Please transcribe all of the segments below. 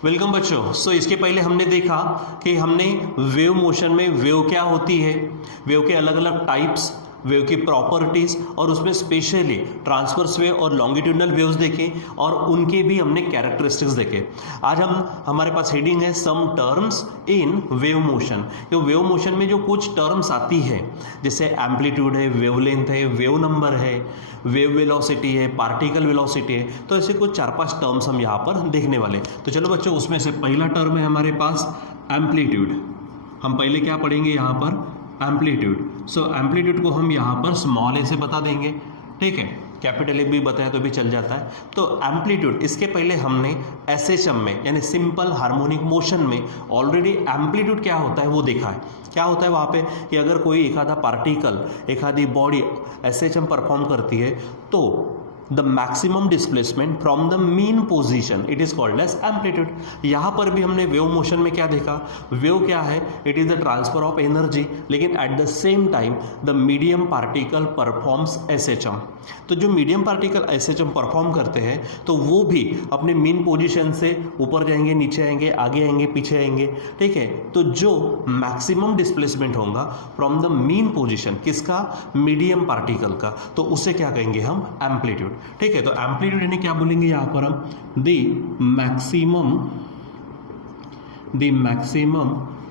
Welcome बच्चों। इसके पहले हमने देखा कि हमने वेव मोशन में वेव क्या होती है, वेव के अलग अलग टाइप्स, वेव की प्रॉपर्टीज और उसमें स्पेशली ट्रांसवर्स वेव और लॉन्गिट्यूडनल वेव्स देखे और उनके भी हमने कैरेक्टरिस्टिक्स देखे। आज हमारे पास हेडिंग है some terms in wave motion. तो वेव मोशन में जो कुछ टर्म्स आती है जैसे एम्पलीट्यूड है, वेवलेंथ है, वेव नंबर है, वेव वेलोसिटी है, पार्टिकल वेलोसिटी है, तो ऐसे कुछ 4-5 टर्म्स हम यहाँ पर देखने वाले। तो चलो बच्चों, उसमें से पहला टर्म है हमारे पास एम्पलीट्यूड। हम पहले क्या पढ़ेंगे यहाँ पर, एम्पलीट्यूड। एम्पलीट्यूड को हम यहाँ पर स्मॉल ए से बता देंगे, ठीक है, कैपिटल ए भी बताया तो भी चल जाता है। तो एम्पलीट्यूड, इसके पहले हमने एसएचएम में यानी सिंपल हार्मोनिक मोशन में ऑलरेडी एम्पलीट्यूड क्या होता है वो देखा है। क्या होता है वहाँ पे कि अगर कोई एक आधा पार्टिकल, एक आधी बॉडी एसएचएम परफॉर्म करती है तो the maximum displacement from the mean position it is called as amplitude. यहाँ पर भी हमने वेव मोशन में क्या देखा, वेव क्या है, it is the transfer of energy, लेकिन at the same time the medium particle performs SHM. तो जो मीडियम पार्टिकल एसएचएम परफॉर्म करते हैं तो वो भी अपने मीन पोजीशन से ऊपर जाएंगे, नीचे आएंगे, आगे आएंगे, पीछे आएंगे, ठीक है। तो जो मैक्सिमम डिस्प्लेसमेंट होगा फ्रॉम द मीन पोजीशन, किसका, मीडियम पार्टिकल का, तो उसे क्या कहेंगे हम, एम्पलीट्यूड, ठीक है। तो एम्पलीट्यूड यानी क्या बोलेंगे यहाँ पर हम, the maximum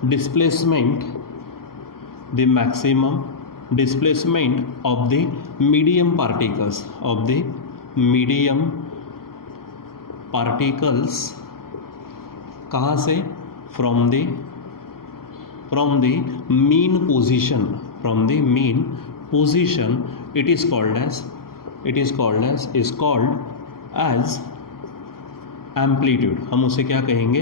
displacement of the medium particles कहाँ से, from the mean position it is called as amplitude. हम उसे क्या कहेंगे,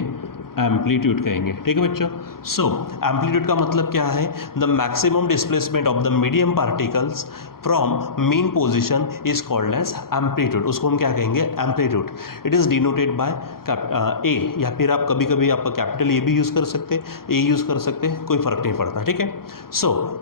एम्पलीट्यूड कहेंगे, ठीक है बच्चों। एम्पलीट्यूड का मतलब क्या है, the maximum displacement of the medium particles from mean position is called as amplitude. उसको हम क्या कहेंगे, amplitude. It is denoted by A, या फिर आप कभी कभी आप कैपिटल ए भी यूज कर सकते हैं, ए यूज कर सकते हैं, कोई फर्क नहीं पड़ता, ठीक है।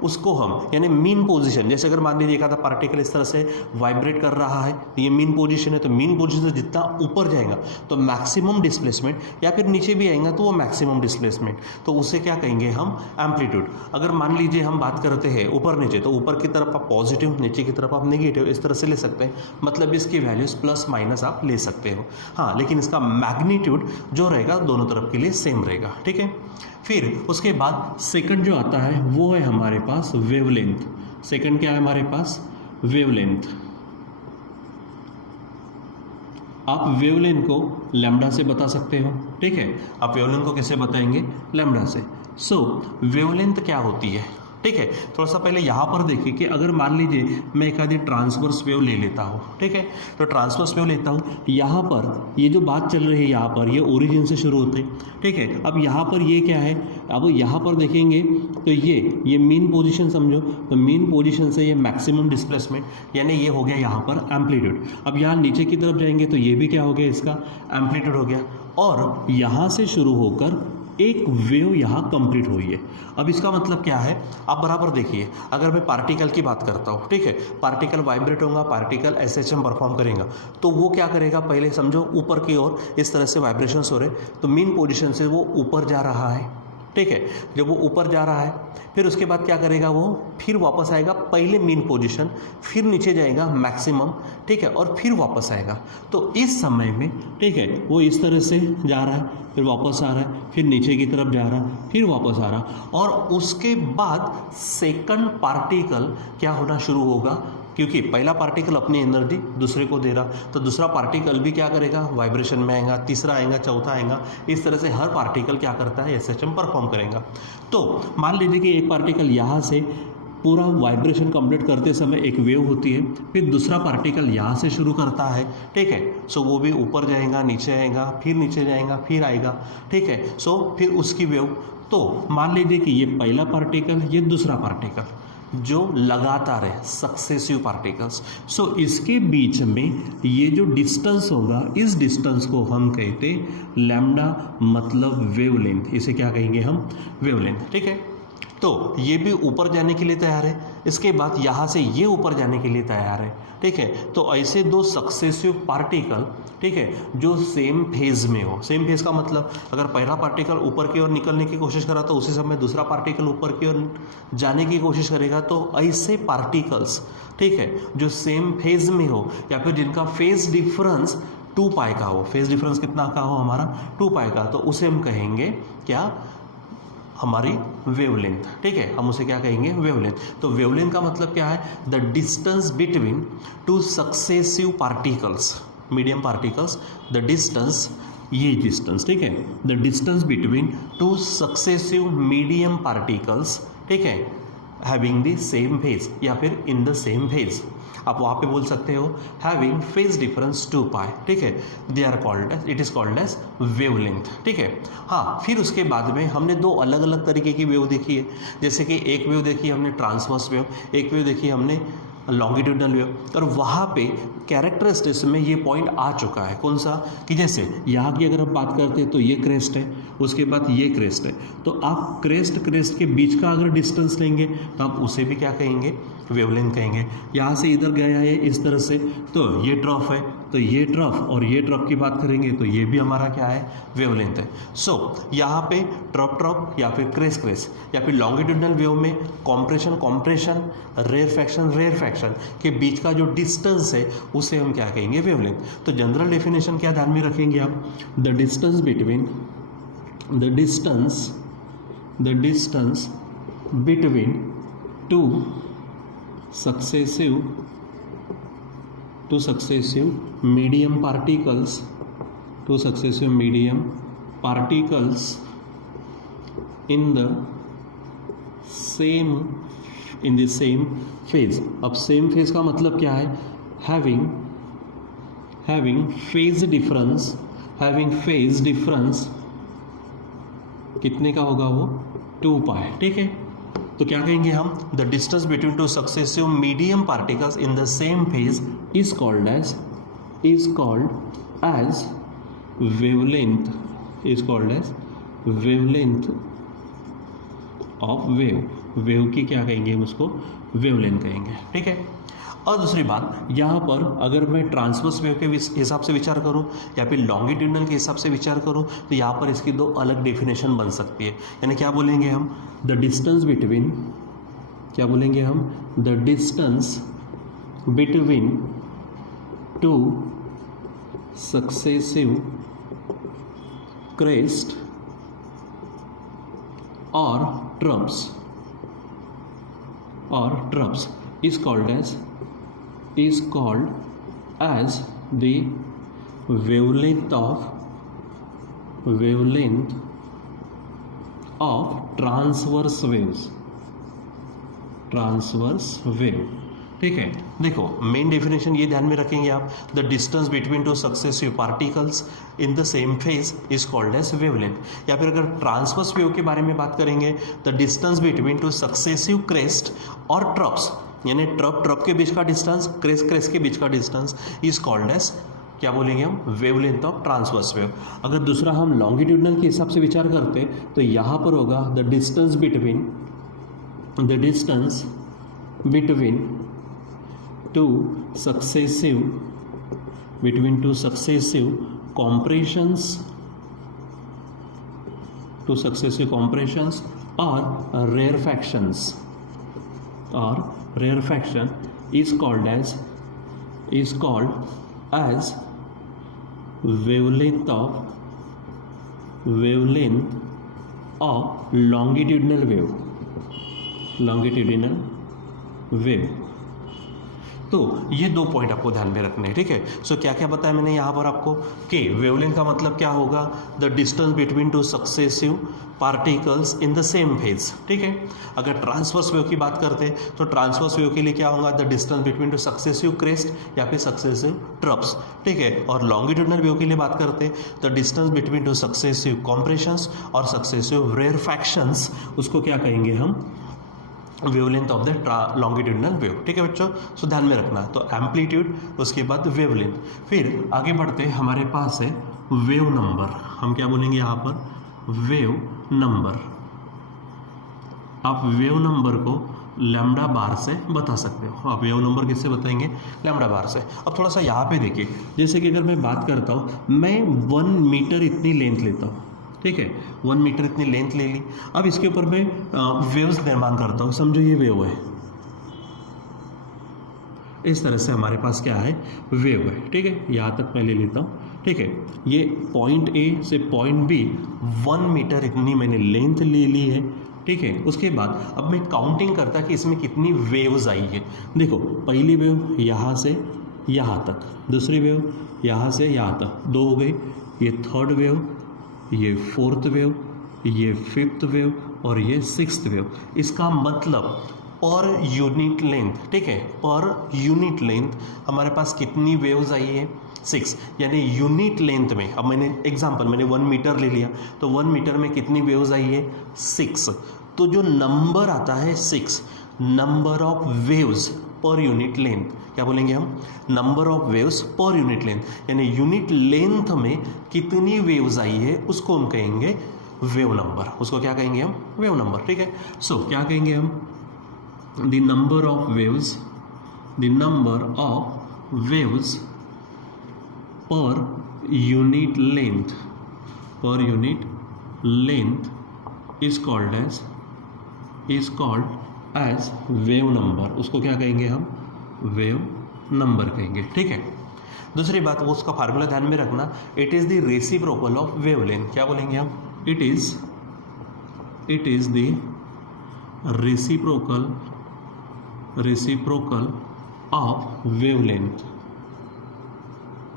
उसको हम यानी मीन पोजीशन, जैसे अगर मान लीजिए एक आधा पार्टिकल इस तरह से वाइब्रेट कर रहा है, ये मीन पोजीशन है, तो मीन पोजीशन से जितना ऊपर जाएगा तो मैक्सिमम डिस्प्लेसमेंट, या फिर नीचे भी आएगा तो वो मैक्सिमम डिस्प्लेसमेंट, तो उसे क्या कहेंगे हम, एम्पलीट्यूड। अगर मान लीजिए हम बात करते हैं ऊपर नीचे, तो ऊपर की तरफ आप पॉजिटिव, नीचे की तरफ आप नेगेटिव, इस तरह से ले सकते हैं। मतलब इसकी वैल्यूज प्लस माइनस आप ले सकते हो, हाँ, लेकिन इसका मैग्नीट्यूड जो रहेगा दोनों तरफ के लिए सेम रहेगा, ठीक है। फिर उसके बाद सेकंड जो आता है वो है हमारे पास वेवलेंथ। सेकंड क्या है हमारे पास, वेवलेंथ। आप वेवलेंथ को लैम्डा से बता सकते हो, ठीक है। आप वेवलेंथ को कैसे बताएंगे, लैम्डा से। वेवलेंथ क्या होती है, ठीक है। थोड़ा सा पहले यहाँ पर देखिए कि अगर मान लीजिए मैं एक आधी ट्रांसवर्स वेव ले लेता हूँ, ठीक है। तो ट्रांसवर्स वेव लेता हूँ, यहाँ पर ये जो बात चल रही है, यहाँ पर ये ओरिजिन से शुरू होते हैं, ठीक है। अब यहाँ पर ये क्या है, अब यहाँ पर देखेंगे तो ये मीन पोजीशन समझो, तो मीन पोजीशन से ये मैक्सिमम डिस्प्लेसमेंट, यानी ये हो गया यहाँ पर एम्पलीट्यूड। अब यहाँ नीचे की तरफ जाएंगे तो ये भी क्या हो गया, इसका एम्पलीट्यूड हो गया। और यहाँ से शुरू होकर एक वेव यहाँ कंप्लीट हुई है। अब इसका मतलब क्या है, आप बराबर देखिए, अगर मैं पार्टिकल की बात करता हूँ, ठीक है, पार्टिकल वाइब्रेट होगा, पार्टिकल एसएचएम परफॉर्म करेगा, तो वो क्या करेगा, पहले समझो ऊपर की ओर इस तरह से वाइब्रेशंस हो रहे, तो मीन पोजीशन से वो ऊपर जा रहा है, ठीक है। जब वो ऊपर जा रहा है फिर उसके बाद क्या करेगा, वो फिर वापस आएगा पहले मीन पोजीशन, फिर नीचे जाएगा मैक्सिमम, ठीक है, और फिर वापस आएगा। तो इस समय में, ठीक है, वो इस तरह से जा रहा है, फिर वापस आ रहा है, फिर नीचे की तरफ जा रहा है, फिर वापस आ रहा है, और उसके बाद सेकंड पार्टिकल क्या होना शुरू होगा, क्योंकि पहला पार्टिकल अपनी एनर्जी दूसरे को दे रहा, तो दूसरा पार्टिकल भी क्या करेगा, वाइब्रेशन में आएगा, तीसरा आएगा, चौथा आएगा, इस तरह से हर पार्टिकल क्या करता है, एसएचएम परफॉर्म करेगा। तो मान लीजिए कि एक पार्टिकल यहाँ से पूरा वाइब्रेशन कंप्लीट करते समय एक वेव होती है, फिर दूसरा पार्टिकल यहाँ से शुरू करता है, ठीक है। वो भी ऊपर जाएगा, नीचे आएगा, फिर नीचे जाएगा, फिर आएगा, ठीक है। फिर उसकी वेव, तो मान लीजिए कि ये पहला पार्टिकल, ये दूसरा पार्टिकल जो लगातार है, सक्सेसिव पार्टिकल्स। इसके बीच में ये जो डिस्टेंस होगा, इस डिस्टेंस को हम कहते लैम्डा, मतलब वेवलेंथ। इसे क्या कहेंगे हम, वेवलेंथ, ठीक है। तो ये भी ऊपर जाने के लिए तैयार है, इसके बाद यहाँ से ये ऊपर जाने के लिए तैयार है, ठीक है। तो ऐसे दो सक्सेसिव पार्टिकल, ठीक है, जो सेम फेज में हो। सेम फेज का मतलब अगर पहला पार्टिकल ऊपर की ओर निकलने की कोशिश करा तो उसी समय दूसरा पार्टिकल ऊपर की ओर जाने की कोशिश करेगा। तो ऐसे पार्टिकल्स, ठीक है, जो सेम फेज में हो या फिर जिनका फेज डिफरेंस 2 पाई का हो, फेज डिफरेंस कितना का हो हमारा 2 पाई का, तो उसे हम कहेंगे क्या, हमारी वेवलेंथ, ठीक है, हम उसे क्या कहेंगे, वेवलेंथ। तो वेवलेंथ का मतलब क्या है, the distance between 2 successive particles, medium particles, the distance, ये डिस्टेंस, ठीक है, the distance between 2 successive medium particles, ठीक है, हैविंग द सेम फेज या फिर इन द सेम फेज। आप वहाँ पे बोल सकते हो हैविंग फेज डिफरेंस 2 पाई, ठीक है, they are called as, it is called as wavelength, ठीक है। हाँ, फिर उसके बाद में हमने दो अलग अलग तरीके की वेव देखी है, जैसे कि एक वेव देखी हमने ट्रांसवर्स वेव, एक वेव देखी हमने लॉन्गिट्यूडनल वेव, और वहाँ पे कैरेक्टरिस्टिक्स में ये पॉइंट आ चुका है, कौन सा, कि जैसे यहाँ की अगर हम बात करते हैं तो ये क्रेस्ट है, उसके बाद ये क्रेस्ट है, तो आप क्रेस्ट के बीच का अगर डिस्टेंस लेंगे तो आप उसे भी क्या कहेंगे, वेवलेंथ कहेंगे। यहाँ से इधर गया है इस तरह से, तो ये ट्रफ है, तो ये ट्रफ और ये ट्रफ की बात करेंगे तो ये भी हमारा क्या है, वेवलेंथ है। सो यहाँ पे ट्रफ या फिर क्रेस या फिर लॉन्गिट्यूडनल वेव में कॉम्प्रेशन रेयरफैक्शन के बीच का जो डिस्टेंस है उसे हम क्या कहेंगे, वेवलेंथ। तो जनरल डेफिनेशन क्या ध्यान में रखेंगे आप, the distance between two successive medium particles in the same phase। अब सेम फेज का मतलब क्या है, having phase difference कितने का होगा वो, 2 पाई, ठीक है। तो क्या कहेंगे हम, the distance between 2 successive medium particles in the same phase is called as wavelength, of wave की क्या कहेंगे हम उसको, वेवलेंथ कहेंगे, ठीक है। और दूसरी बात, यहाँ पर अगर मैं ट्रांसवर्स वेव के हिसाब से विचार करूँ या फिर लॉन्गिट्यूडनल के हिसाब से विचार करूँ तो यहाँ पर इसकी दो अलग डेफिनेशन बन सकती है। यानी क्या बोलेंगे हम, द डिस्टेंस बिटवीन, क्या बोलेंगे हम, the distance between 2 successive crest और ट्रप्स is called as the wavelength of transverse wave, ठीक है। देखो मेन डेफिनेशन ये ध्यान में रखेंगे आप, the distance between 2 successive particles in the same phase is called as wavelength. या फिर अगर ट्रांसवर्स वेव के बारे में बात करेंगे, the distance between 2 successive crest और ट्रप्स, यानी ट्रप के बीच का डिस्टेंस, क्रेस्ट के बीच का डिस्टेंस इज कॉल्ड एज, क्या बोलेंगे हम, वेवलेंथ ऑफ ट्रांसवर्स वेव। अगर दूसरा हम लॉन्गिट्यूडनल के हिसाब से विचार करते तो यहाँ पर होगा the distance between 2 successive compressions or rarefaction is called as wavelength of longitudinal wave। तो ये दो पॉइंट आपको ध्यान में रखने हैं, ठीक है। सो क्या क्या बताया मैंने यहाँ पर आपको कि वेवलेंथ का मतलब क्या होगा, the distance between 2 successive particles in the same phase, ठीक है। अगर ट्रांसवर्स वेव की बात करते हैं तो ट्रांसवर्स वेव के लिए क्या होगा, the distance between 2 successive crest या फिर सक्सेसिव ट्रप्स, ठीक है। और लॉन्गिट्यूडनल वेव के लिए बात करते हैं द डिस्टेंस बिटवीन 2 सक्सेसिव कॉम्प्रेशंस और सक्सेसिव रेयरफैक्शंस, उसको क्या कहेंगे हम, wavelength of the longitudinal wave, ठीक है बच्चों। सो ध्यान में रखना, तो एम्पलीट्यूड, उसके बाद वेवलेंथ। फिर आगे बढ़ते हमारे पास है वेव नंबर, हम क्या बोलेंगे यहाँ पर, वेव नंबर। आप वेव नंबर को लैम्डा बार से बता सकते हो। आप वेव नंबर किससे बताएंगे? लैम्डा बार से। अब थोड़ा सा यहाँ पे देखिए, जैसे कि अगर मैं बात करता हूँ, मैं 1 मीटर इतनी लेंथ लेता हूँ, ठीक है, 1 मीटर इतनी लेंथ ले ली। अब इसके ऊपर मैं वेव्स निर्माण करता हूँ। समझो ये वेव है, इस तरह से हमारे पास क्या है? वेव है, ठीक है। यहाँ तक मैं ले लेता हूँ, ठीक है। ये पॉइंट ए से पॉइंट बी 1 मीटर इतनी मैंने लेंथ ले ली है, ठीक है। उसके बाद अब मैं काउंटिंग करता कि इसमें कितनी वेव्स आई है। देखो, पहली वेव यहाँ से यहाँ तक, दूसरी वेव यहाँ से यहाँ तक, 2 हो गई। ये थर्ड वेव, ये फोर्थ वेव, ये फिफ्थ वेव और ये सिक्स्थ वेव। इसका मतलब पर यूनिट लेंथ, ठीक है, पर यूनिट लेंथ हमारे पास कितनी वेव्स आई है? 6। यानी यूनिट लेंथ में, अब मैंने एग्जांपल, मैंने 1 मीटर ले लिया, तो 1 मीटर में कितनी वेव्स आई है? 6। तो जो नंबर आता है 6, number of waves per unit length, क्या बोलेंगे हम? Number of waves per unit length, यानी यूनिट लेंथ में कितनी वेव्स आई है उसको हम कहेंगे वेव नंबर। उसको क्या कहेंगे हम? वेव नंबर, ठीक है। सो क्या कहेंगे हम? the number of waves per unit length is called as wave number। उसको क्या कहेंगे हम? वेव नंबर कहेंगे, ठीक है। दूसरी बात, वो उसका फार्मूला ध्यान में रखना, it is the reciprocal of wavelength. क्या बोलेंगे हम? It is the reciprocal of wavelength।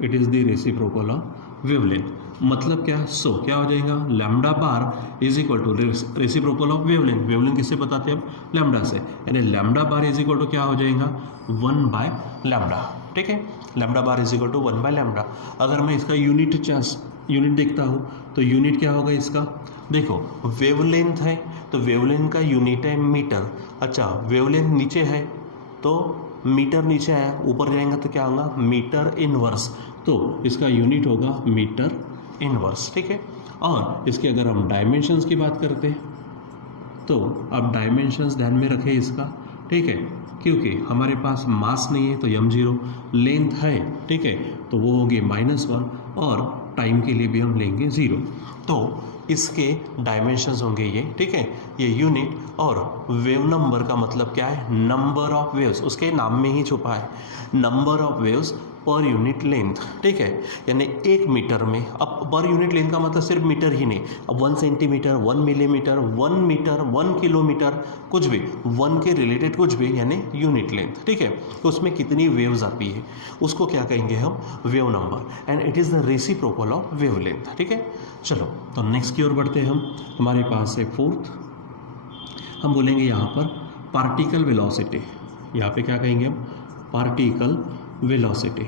It is the reciprocal of wavelength. मतलब क्या? सो क्या हो जाएगा? Lambda bar is equal to reciprocal of wavelength. Wavelength किससे बताते हैं हम? लैम्डा से। यानी lambda bar is equal to क्या हो जाएगा? 1/λ, ठीक है। Lambda bar is equal to 1/λ। अगर मैं इसका यूनिट देखता हूँ तो यूनिट क्या होगा इसका? देखो, वेवलेंथ है तो वेवलेंथ का यूनिट है मीटर। अच्छा, वेवलेंथ नीचे है तो मीटर नीचे है, ऊपर जाएंगे तो क्या होगा? Metre inverse. तो इसका यूनिट होगा मीटर इनवर्स, ठीक है। और इसके अगर हम डायमेंशंस की बात करते हैं तो अब डायमेंशंस ध्यान में रखें इसका, ठीक है, क्योंकि हमारे पास मास नहीं है तो m0, लेंथ है, ठीक है, तो वो होगी -1 और टाइम के लिए भी हम लेंगे 0। तो इसके डायमेंशंस होंगे ये, ठीक है, ये यूनिट। और वेव नंबर का मतलब क्या है? नंबर ऑफ वेव्स, उसके नाम में ही छुपा है, number of waves per unit length, ठीक है। यानी 1 मीटर में, अब पर यूनिट लेंथ का मतलब सिर्फ मीटर ही नहीं, अब 1 सेंटीमीटर, 1 मिलीमीटर, 1 मीटर, 1 किलोमीटर, कुछ भी 1 के रिलेटेड कुछ भी, यानी यूनिट लेंथ, ठीक है। तो उसमें कितनी वेव्स आती है उसको क्या कहेंगे हम? Wave number. And it is the reciprocal of wave length, ठीक है। चलो तो नेक्स्ट की ओर बढ़ते हैं हम। हमारे पास है 4th, हम बोलेंगे यहाँ पर पार्टिकल वेलोसिटी। यहाँ पे क्या कहेंगे हम? Particle velocity.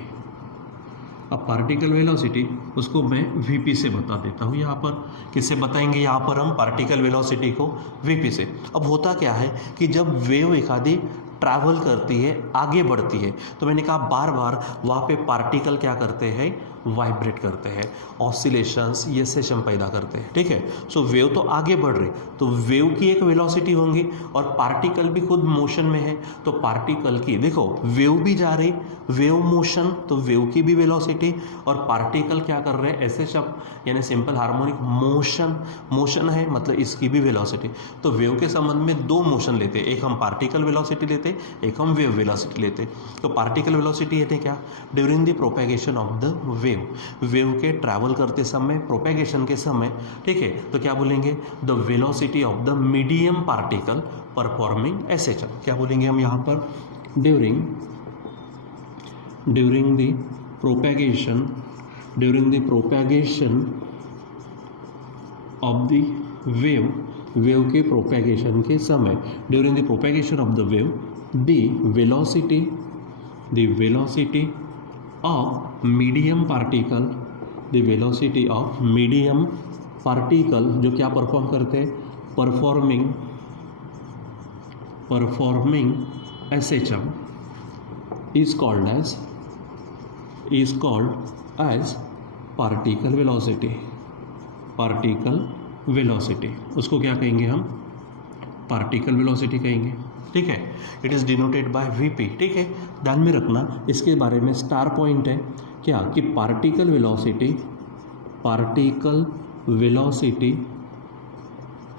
अब पार्टिकल वेलोसिटी उसको मैं वीपी से बता देता हूँ। यहाँ पर किससे बताएंगे? यहाँ पर हम पार्टिकल वेलोसिटी को वीपी से। अब होता क्या है कि जब वेव एक आधी ट्रैवल करती है, आगे बढ़ती है, तो मैंने कहा बार बार वहाँ पे पार्टिकल क्या करते हैं? वाइब्रेट करते हैं, ऑसिलेशंस, ये सेशन पैदा करते हैं, ठीक है। सो वेव तो आगे बढ़ रही, तो वेव की एक वेलोसिटी होंगी और पार्टिकल भी खुद मोशन में है, तो पार्टिकल की, देखो, वेव भी जा रही, वेव मोशन, तो वेव की भी वेलोसिटी, और पार्टिकल क्या कर रहे हैं? ऐसे शब्द, यानी सिंपल हार्मोनिक मोशन है, मतलब इसकी भी वेलोसिटी। तो वेव के संबंध में 2 मोशन लेते हैं, एक हम पार्टिकल वेलोसिटी लेते, एक हम वेव वेलोसिटी लेते। तो पार्टिकल वेलोसिटी है क्या? During the propagation of the wave के ट्रैवल करते समय, प्रोपेगेशन के समय, ठीक है, तो क्या बोलेंगे? The velocity of the medium particle performing SHM. क्या बोलेंगे हम यहाँ पर? During the propagation of the wave के प्रोपेगेशन के समय, during the propagation of the wave, the velocity of medium particle, जो क्या परफॉर्म करते हैं? Performing SHM is called as particle velocity। उसको क्या कहेंगे हम? पार्टिकल वेलोसिटी कहेंगे, ठीक है। It is denoted by VP, ठीक है। ध्यान में रखना इसके बारे में स्टार पॉइंट है क्या कि particle velocity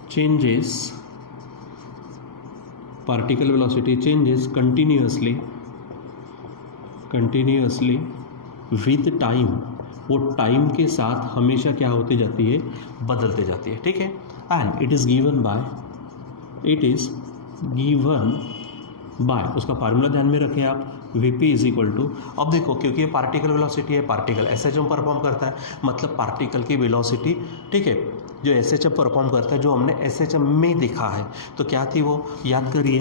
changes continuously with time, वो टाइम के साथ हमेशा क्या होती जाती है, बदलते जाती है, ठीक है। And it is given by उसका फार्मूला ध्यान में रखें आप, Vp इज इक्वल टू, अब देखो क्योंकि ये पार्टिकल वेलोसिटी है, पार्टिकल SHM परफॉर्म करता है, मतलब पार्टिकल की वेलोसिटी, ठीक है, जो SHM परफॉर्म करता है, जो हमने SHM में देखा है, तो क्या थी वो, याद करिए,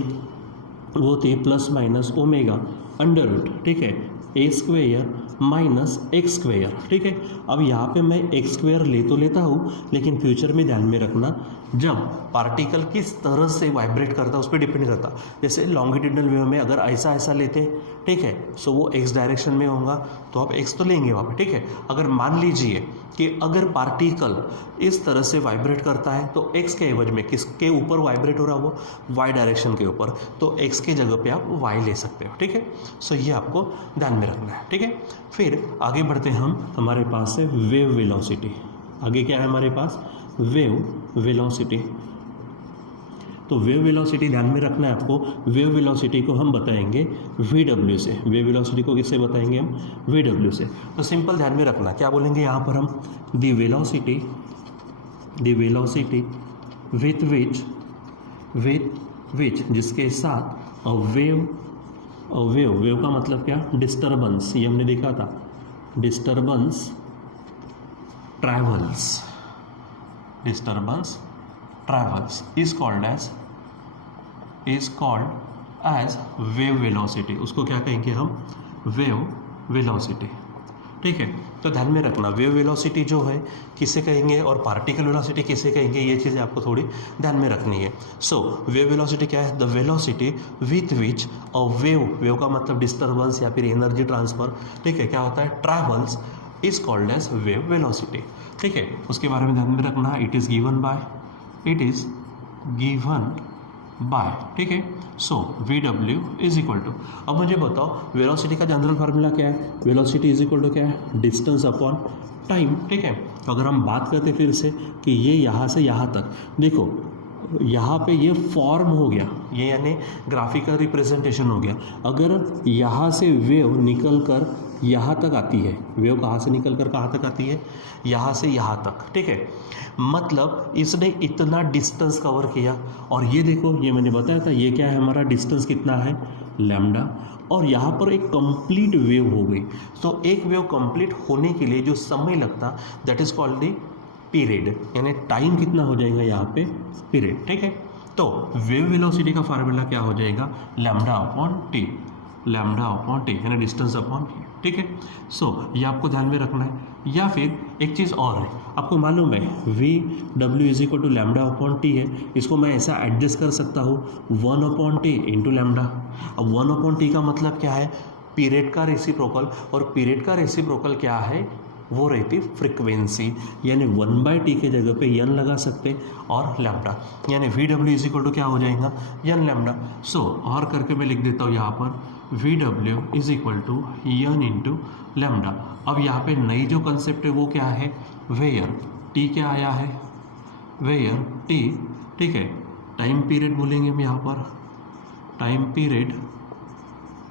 वो थी plus minus omega under root, ठीक है, A square minus X square, ठीक है। अब यहाँ पे मैं एक्स स्क्वेयर ले तो लेता हूँ, लेकिन फ्यूचर में ध्यान में रखना जब पार्टिकल किस तरह से वाइब्रेट करता है उस पर डिपेंड करता। जैसे लॉन्गिट्यूडनल वेव में अगर ऐसा लेते, ठीक है, सो वो एक्स डायरेक्शन में होगा तो आप एक्स तो लेंगे वहाँ पे, ठीक है। अगर मान लीजिए कि अगर पार्टिकल इस तरह से वाइब्रेट करता है तो एक्स के एवज में किसके ऊपर वाइब्रेट हो रहा है, वो वाई डायरेक्शन के ऊपर, तो एक्स के जगह पे आप वाई ले सकते हो, ठीक है। सो ये आपको ध्यान में रखना है, ठीक है। फिर आगे बढ़ते हम, हमारे पास है वेव वेलोसिटी। आगे क्या है हमारे पास, वेव वेलोसिटी। तो वेव वेलोसिटी ध्यान में रखना है आपको, वेव वेलोसिटी को हम बताएंगे VW से। वेव वेलोसिटी को किससे बताएंगे हम, VW से। तो सिंपल ध्यान में रखना, क्या बोलेंगे यहाँ पर हम, द वेलोसिटी विथ विच जिसके साथ वेव का मतलब क्या, डिस्टर्बेंस, ये हमने देखा था, disturbance travels is called as wave velocity. उसको क्या कहेंगे हम, वेव वेलोसिटी, ठीक है। तो ध्यान में रखना वेव वेलोसिटी जो है किसे कहेंगे और पार्टिकल वेलोसिटी किसे कहेंगे, ये चीज़ें आपको थोड़ी ध्यान में रखनी है। सो वेव वेलोसिटी क्या है, the velocity with which a wave का मतलब डिस्टर्बेंस या फिर एनर्जी ट्रांसफर, ठीक है, क्या होता है, travels, is called as wave velocity, ठीक है। उसके बारे में ध्यान में रखना, इट इज़ गिवन बाय, ठीक है। सो VW इज इक्वल टू, अब मुझे बताओ वेलोसिटी का जनरल फार्मूला क्या है, वेलोसिटी इज इक्वल टू क्या है, डिस्टेंस अपॉन टाइम, ठीक है। तो अगर हम बात करते फिर से कि ये यहाँ से यहाँ तक, देखो यहाँ पे ये फॉर्म हो गया, ये यानी ग्राफिकल रिप्रेजेंटेशन हो गया। अगर यहाँ से वेव निकल कर यहाँ तक आती है, वेव कहाँ से निकल कर कहाँ तक आती है, यहाँ से यहाँ तक, ठीक है, मतलब इसने इतना डिस्टेंस कवर किया। और ये देखो, ये मैंने बताया था, ये क्या है हमारा डिस्टेंस कितना है, लैम्डा, और यहाँ पर एक कंप्लीट वेव हो गई। तो एक वेव कंप्लीट होने के लिए जो समय लगता, that is called the period, यानी टाइम कितना हो जाएगा यहाँ पे, पीरियड, ठीक है। तो वेव वेलोसिटी का फार्मूला क्या हो जाएगा, लैम्डा अपॉन टी, यानी डिस्टेंस अपॉन, ठीक है। सो ये आपको ध्यान में रखना है। या फिर एक चीज़ और है, आपको मालूम है VW is equal to lambda upon T है, इसको मैं ऐसा एडजस्ट कर सकता हूँ 1 अपॉन टी इंटू लैम्डा। अब 1 अपॉन टी का मतलब क्या है, पीरियड का रेसिप्रोकल, और पीरियड का रेसिप्रोकल क्या है, वो रहती फ्रीक्वेंसी, यानी 1/t के जगह पे n लगा सकते और लैम्डा, यानी VW इज इक्वल टू क्या हो जाएगा, n लैम्डा। सो और करके मैं लिख देता हूँ यहाँ पर VW is equal to n into lambda. अब यहाँ पे नई जो कंसेप्ट है वो क्या है, वेयर t क्या आया है, वेयर t, ठीक है, टाइम पीरियड बोलेंगे हम यहाँ पर, टाइम पीरियड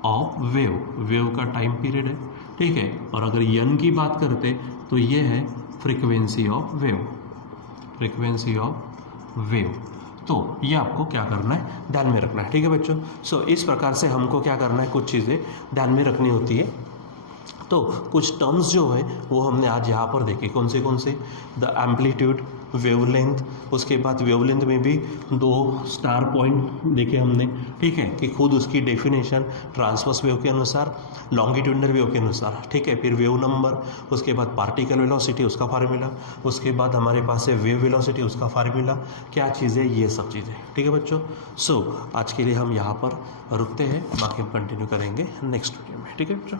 ऑफ वेव का टाइम पीरियड है, ठीक है। और अगर n की बात करते तो ये है फ्रीक्वेंसी ऑफ वेव, तो ये आपको क्या करना है, ध्यान में रखना है, ठीक है बच्चों। सो इस प्रकार से हमको क्या करना है, कुछ चीज़ें ध्यान में रखनी होती है। तो कुछ टर्म्स जो है वो हमने आज यहाँ पर देखे, कौन से, द एम्पलीट्यूड, वेवलेंथ, उसके बाद वेवलेंथ में भी 2 स्टार पॉइंट देखे हमने, ठीक है, कि खुद उसकी डेफिनेशन ट्रांसवर्स वेव के अनुसार, लॉन्गिट्यूडनल वेव के अनुसार, ठीक है। फिर वेव नंबर, उसके बाद पार्टिकल वेलोसिटी उसका फार्मूला, उसके बाद हमारे पास है वेव वेलोसिटी उसका फार्मूला, क्या चीज़ें, ये सब चीज़ें, ठीक है बच्चों। सो आज के लिए हम यहाँ पर रुकते हैं, बाकी हम कंटिन्यू करेंगे नेक्स्ट वीडियो में, ठीक है बच्चों।